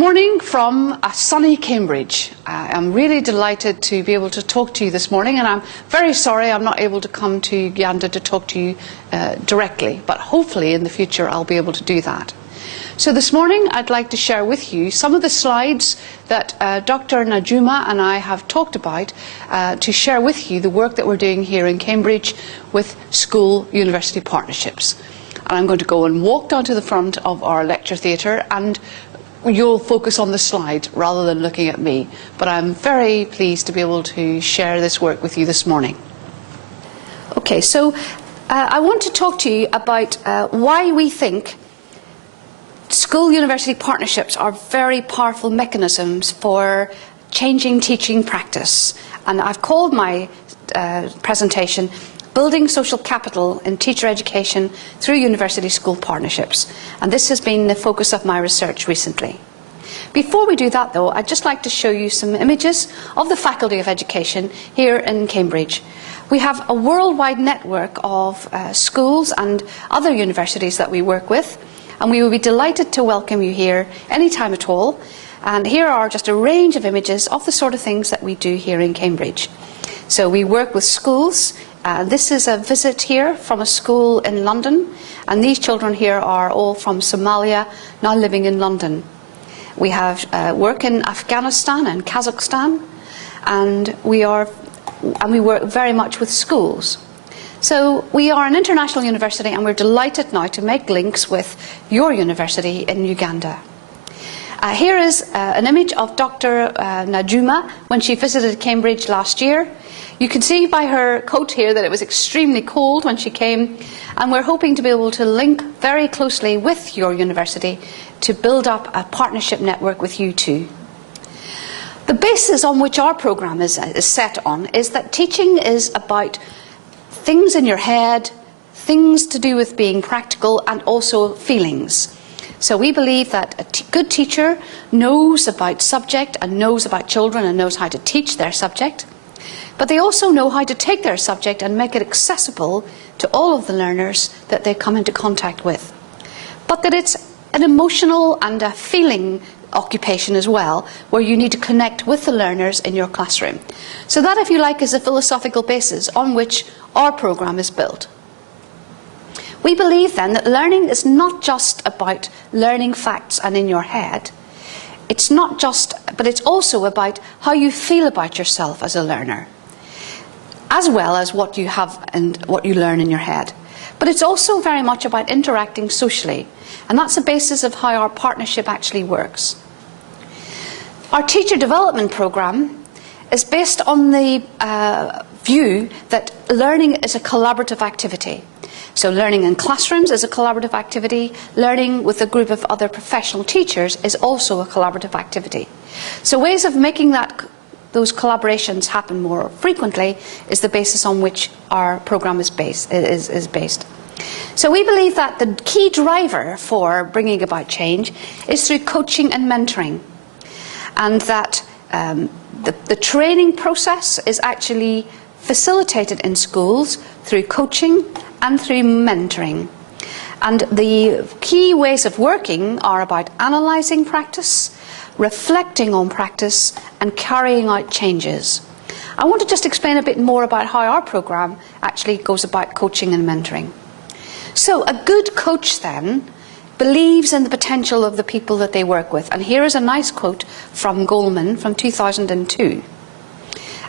Morning from a sunny Cambridge. I'm really delighted to be able to talk to you this morning, and I'm very sorry I'm not able to come to Uganda to talk to you directly, but hopefully in the future I'll be able to do that. So this morning I'd like to share with you some of the slides that Dr. Najuma and I have talked about to share with you the work that we're doing here in Cambridge with school-university partnerships. And I'm going to go and walk down to the front of our lecture theatre, and you'll focus on the slide rather than looking at me. But I'm very pleased to be able to share this work with you this morning. Okay, so I want to talk to you about why we think school-university partnerships are very powerful mechanisms for changing teaching practice. And I've called my presentation Building Social Capital in Teacher Education Through University School Partnerships. And this has been the focus of my research recently. Before we do that though, I'd just like to show you some images of the Faculty of Education here in Cambridge. We have a worldwide network of schools and other universities that we work with, and we will be delighted to welcome you here anytime at all. And here are just a range of images of the sort of things that we do here in Cambridge. So we work with schools. This is a visit here from a school in London, and these children here are all from Somalia, now living in London. We have work in Afghanistan and Kazakhstan, and we work very much with schools. So we are an international university, and we're delighted now to make links with your university in Uganda. Here is an image of Dr. Najuma when she visited Cambridge last year. You can see by her coat here that it was extremely cold when she came, and we're hoping to be able to link very closely with your university to build up a partnership network with you too. The basis on which our programme is set on is that teaching is about things in your head, things to do with being practical, and also feelings. So we believe that a good teacher knows about subject and knows about children and knows how to teach their subject, but they also know how to take their subject and make it accessible to all of the learners that they come into contact with. But that it's an emotional and a feeling occupation as well, where you need to connect with the learners in your classroom. So that, if you like, is a philosophical basis on which our programme is built. We believe then that learning is not just about learning facts and in your head. But it's also about how you feel about yourself as a learner, as well as what you have and what you learn in your head. But it's also very much about interacting socially, and that's the basis of how our partnership actually works. Our teacher development programme is based on the view that learning is a collaborative activity. So learning in classrooms is a collaborative activity. Learning with a group of other professional teachers is also a collaborative activity. So ways of making those collaborations happen more frequently is the basis on which our programme is based. So we believe that the key driver for bringing about change is through coaching and mentoring, and that the training process is actually facilitated in schools through coaching and through mentoring. And the key ways of working are about analysing practice, reflecting on practice, and carrying out changes. I want to just explain a bit more about how our programme actually goes about coaching and mentoring. So a good coach then believes in the potential of the people that they work with. And here is a nice quote from Goldman from 2002.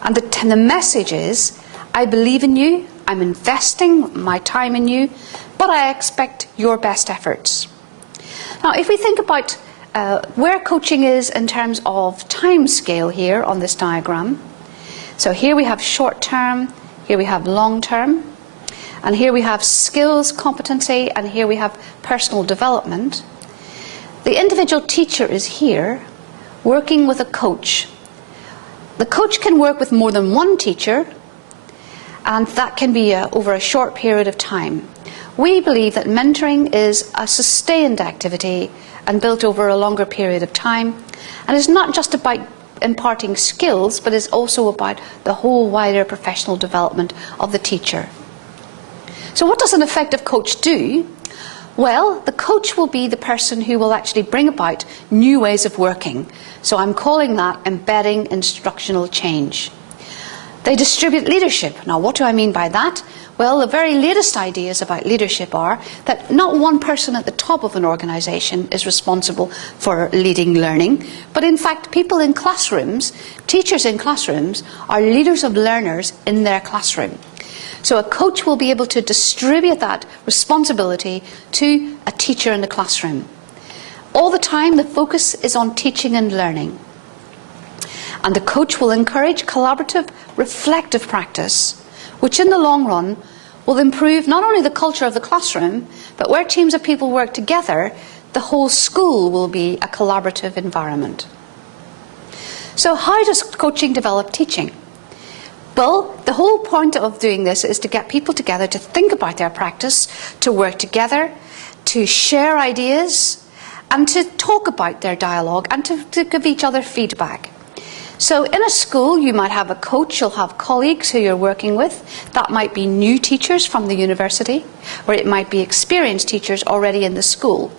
And the message is, I believe in you, I'm investing my time in you, but I expect your best efforts. Now, if we think about where coaching is in terms of time scale here on this diagram, so here we have short term, here we have long term, and here we have skills, competency, and here we have personal development. The individual teacher is here working with a coach. The coach can work with more than one teacher, and that can be over a short period of time. We believe that mentoring is a sustained activity and built over a longer period of time, and it's not just about imparting skills, but it's also about the whole wider professional development of the teacher. So what does an effective coach do? Well, the coach will be the person who will actually bring about new ways of working. So I'm calling that embedding instructional change. They distribute leadership. Now, what do I mean by that? Well, the very latest ideas about leadership are that not one person at the top of an organisation is responsible for leading learning, but in fact people in classrooms, teachers in classrooms, are leaders of learners in their classroom. So a coach will be able to distribute that responsibility to a teacher in the classroom. All the time the focus is on teaching and learning. And the coach will encourage collaborative, reflective practice, which in the long run will improve not only the culture of the classroom, but where teams of people work together, the whole school will be a collaborative environment. So how does coaching develop teaching? Well, the whole point of doing this is to get people together to think about their practice, to work together, to share ideas, and to talk about their dialogue and to give each other feedback. So in a school, you might have a coach, you'll have colleagues who you're working with. That might be new teachers from the university, or it might be experienced teachers already in the school.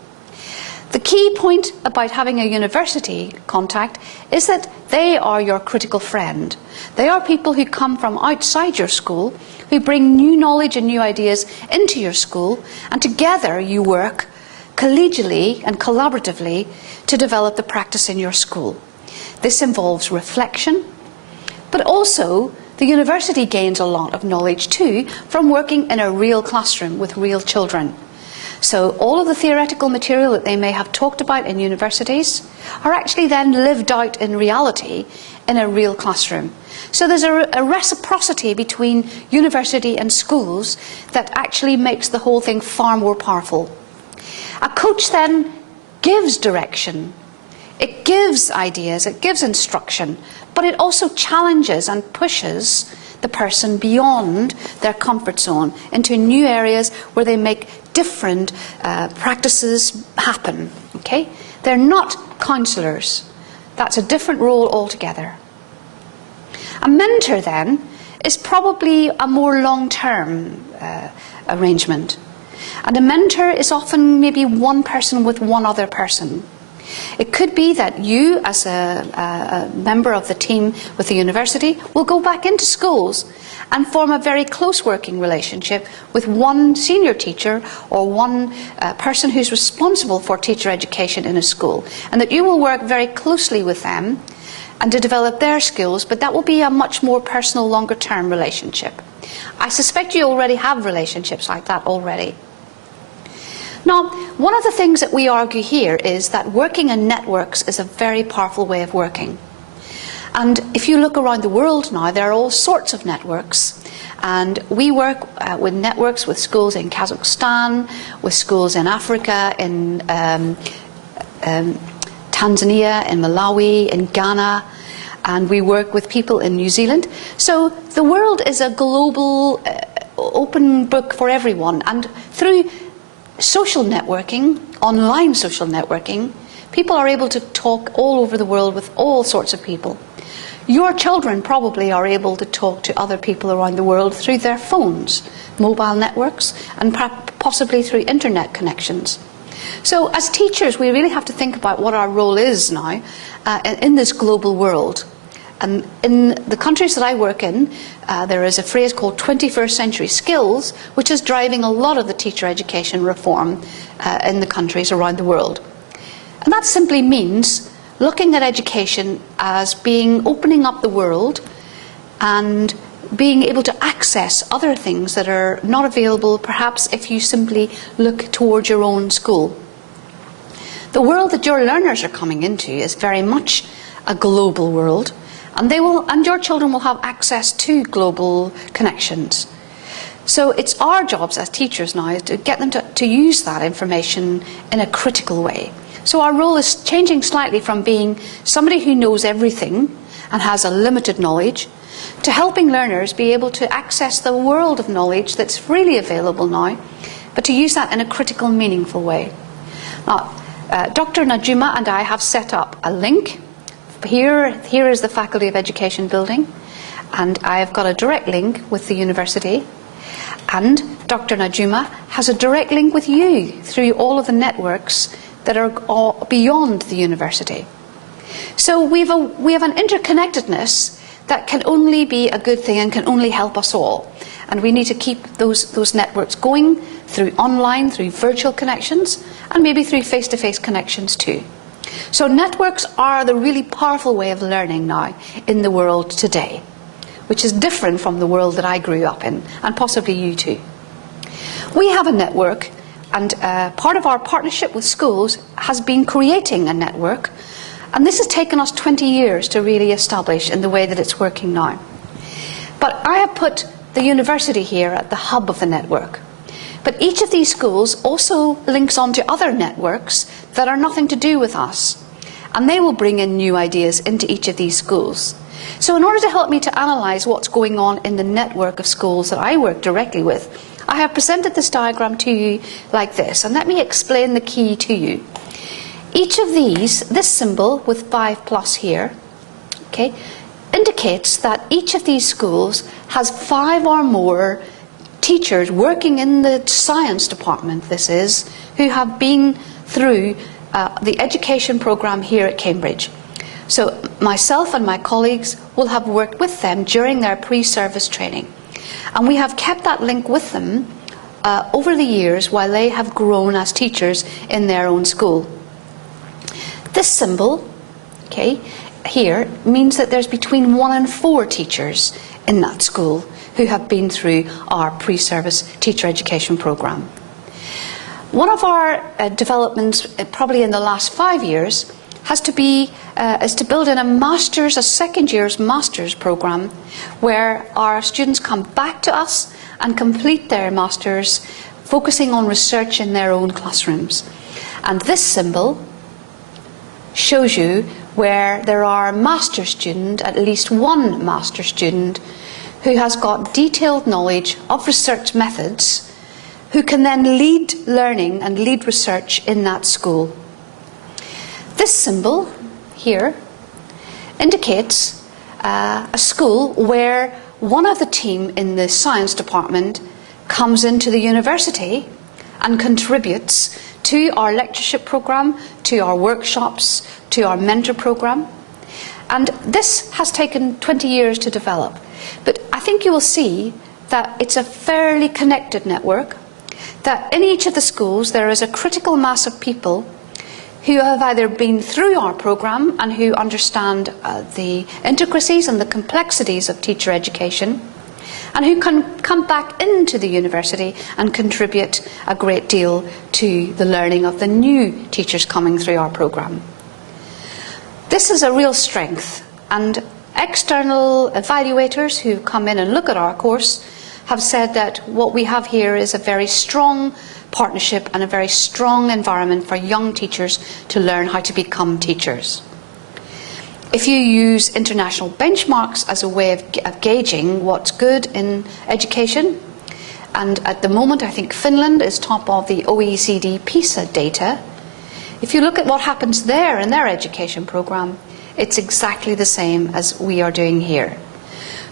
The key point about having a university contact is that they are your critical friend. They are people who come from outside your school, who bring new knowledge and new ideas into your school, and together you work collegially and collaboratively to develop the practice in your school. This involves reflection, but also the university gains a lot of knowledge too from working in a real classroom with real children. So all of the theoretical material that they may have talked about in universities are actually then lived out in reality in a real classroom. So there's a reciprocity between university and schools that actually makes the whole thing far more powerful. A coach then gives direction. It gives ideas, it gives instruction, but it also challenges and pushes the person beyond their comfort zone into new areas where they make different practices happen. Okay? They're not counsellors. That's a different role altogether. A mentor then is probably a more long-term arrangement. And a mentor is often maybe one person with one other person. It could be that you, as a member of the team with the university, will go back into schools and form a very close working relationship with one senior teacher or one person who's responsible for teacher education in a school, and that you will work very closely with them and to develop their skills, but that will be a much more personal, longer-term relationship. I suspect you already have relationships like that already. Now, one of the things that we argue here is that working in networks is a very powerful way of working. And if you look around the world now, there are all sorts of networks. And we work with networks with schools in Kazakhstan, with schools in Africa, in Tanzania, in Malawi, in Ghana, and we work with people in New Zealand. So the world is a global, open book for everyone. And through social networking, online social networking, people are able to talk all over the world with all sorts of people. Your children probably are able to talk to other people around the world through their phones, mobile networks, and possibly through internet connections. So as teachers, we really have to think about what our role is now in this global world. And in the countries that I work in, there is a phrase called 21st century skills, which is driving a lot of the teacher education reform in the countries around the world. And that simply means looking at education as being opening up the world and being able to access other things that are not available perhaps if you simply look towards your own school. The world that your learners are coming into is very much a global world. And your children will have access to global connections. So it's our jobs as teachers now to get them to use that information in a critical way. So our role is changing slightly from being somebody who knows everything and has a limited knowledge to helping learners be able to access the world of knowledge that's freely available now, but to use that in a critical, meaningful way. Now, Dr. Najuma and I have set up a link. Here is the Faculty of Education building, and I've got a direct link with the university. And Dr. Najuma has a direct link with you through all of the networks that are all beyond the university. So we have an interconnectedness that can only be a good thing and can only help us all. And we need to keep those networks going through online, through virtual connections, and maybe through face-to-face connections too. So networks are the really powerful way of learning now in the world today, which is different from the world that I grew up in, and possibly you too. We have a network, and part of our partnership with schools has been creating a network, and this has taken us 20 years to really establish in the way that it's working now. But I have put the university here at the hub of the network. But each of these schools also links onto other networks that are nothing to do with us, and they will bring in new ideas into each of these schools. So in order to help me to analyse what's going on in the network of schools that I work directly with, I have presented this diagram to you like this, and let me explain the key to you. Each of these, this symbol with 5+ here, okay, indicates that each of these schools has 5 or more teachers working in the science department, this is, who have been through the education programme here at Cambridge. So myself and my colleagues will have worked with them during their pre-service training. And we have kept that link with them over the years while they have grown as teachers in their own school. This symbol, okay, here means that there's between 1 and 4 teachers in that school who have been through our pre-service teacher education programme. One of our developments, probably in the last 5 years, is to build in a second year's master's programme where our students come back to us and complete their master's, focusing on research in their own classrooms. And this symbol shows you where there are a master's student, at least one master's student, who has got detailed knowledge of research methods, who can then lead learning and lead research in that school. This symbol here indicates a school where one of the team in the science department comes into the university and contributes to our lectureship programme, to our workshops, to our mentor programme. And this has taken 20 years to develop. But I think you will see that it's a fairly connected network, that in each of the schools there is a critical mass of people who have either been through our programme and who understand the intricacies and the complexities of teacher education, and who can come back into the university and contribute a great deal to the learning of the new teachers coming through our programme. This is a real strength, and external evaluators who come in and look at our course have said that what we have here is a very strong partnership and a very strong environment for young teachers to learn how to become teachers. If you use international benchmarks as a way of gauging what's good in education, and at the moment I think Finland is top of the OECD PISA data, if you look at what happens there in their education programme, it's exactly the same as we are doing here.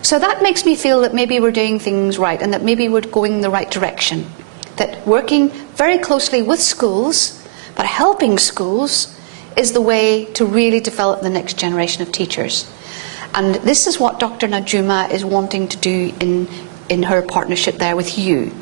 So that makes me feel that maybe we're doing things right and that maybe we're going in the right direction. That working very closely with schools, but helping schools, is the way to really develop the next generation of teachers. And this is what Dr. Najuma is wanting to do in her partnership there with you.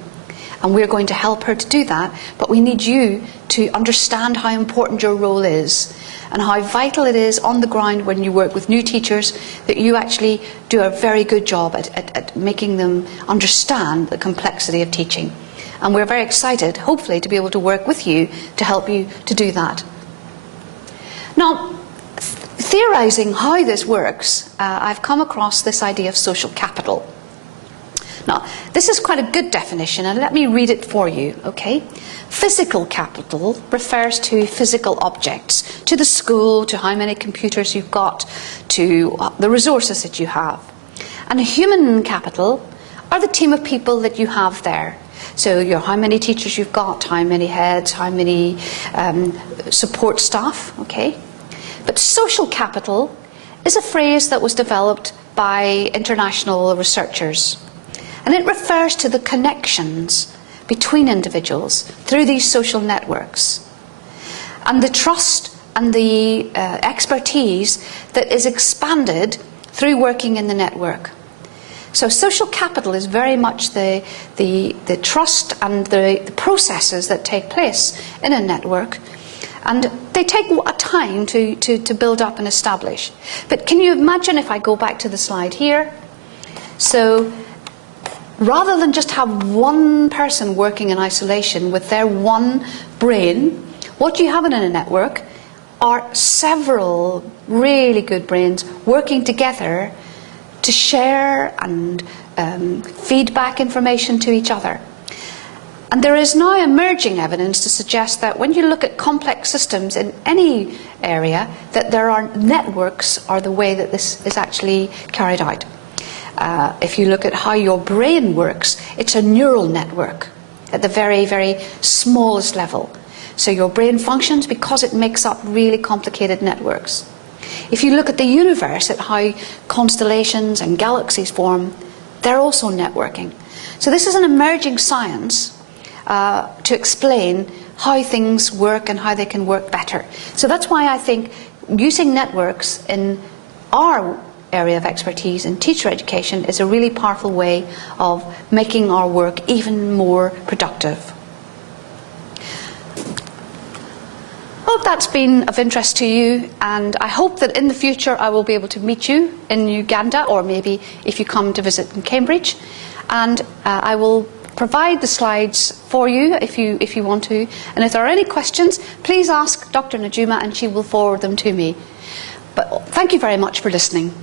And we're going to help her to do that, but we need you to understand how important your role is and how vital it is on the ground when you work with new teachers, that you actually do a very good job at making them understand the complexity of teaching. And we're very excited, hopefully, to be able to work with you to help you to do that. Now, theorising how this works, I've come across this idea of social capital. Now, this is quite a good definition, and let me read it for you, okay? Physical capital refers to physical objects, to the school, to how many computers you've got, to the resources that you have. And human capital are the team of people that you have there. So how many teachers you've got, how many heads, how many support staff, okay? But social capital is a phrase that was developed by international researchers. And it refers to the connections between individuals through these social networks, and the trust and the expertise that is expanded through working in the network. So social capital is very much the trust and the processes that take place in a network, and they take a time to build up and establish. But can you imagine, if I go back to the slide here, so rather than just have one person working in isolation with their one brain, what you have in a network are several really good brains working together to share and feedback information to each other. And there is now emerging evidence to suggest that when you look at complex systems in any area, that there are networks are the way that this is actually carried out. If you look at how your brain works, it's a neural network at the very, very smallest level. So your brain functions because it makes up really complicated networks. If you look at the universe, at how constellations and galaxies form, they're also networking. So this is an emerging science to explain how things work and how they can work better. So that's why I think using networks in our area of expertise in teacher education is a really powerful way of making our work even more productive. I hope that's been of interest to you, and I hope that in the future I will be able to meet you in Uganda, or maybe if you come to visit in Cambridge, and I will provide the slides for you if you want to, and if there are any questions, please ask Dr. Najuma and she will forward them to me. But thank you very much for listening.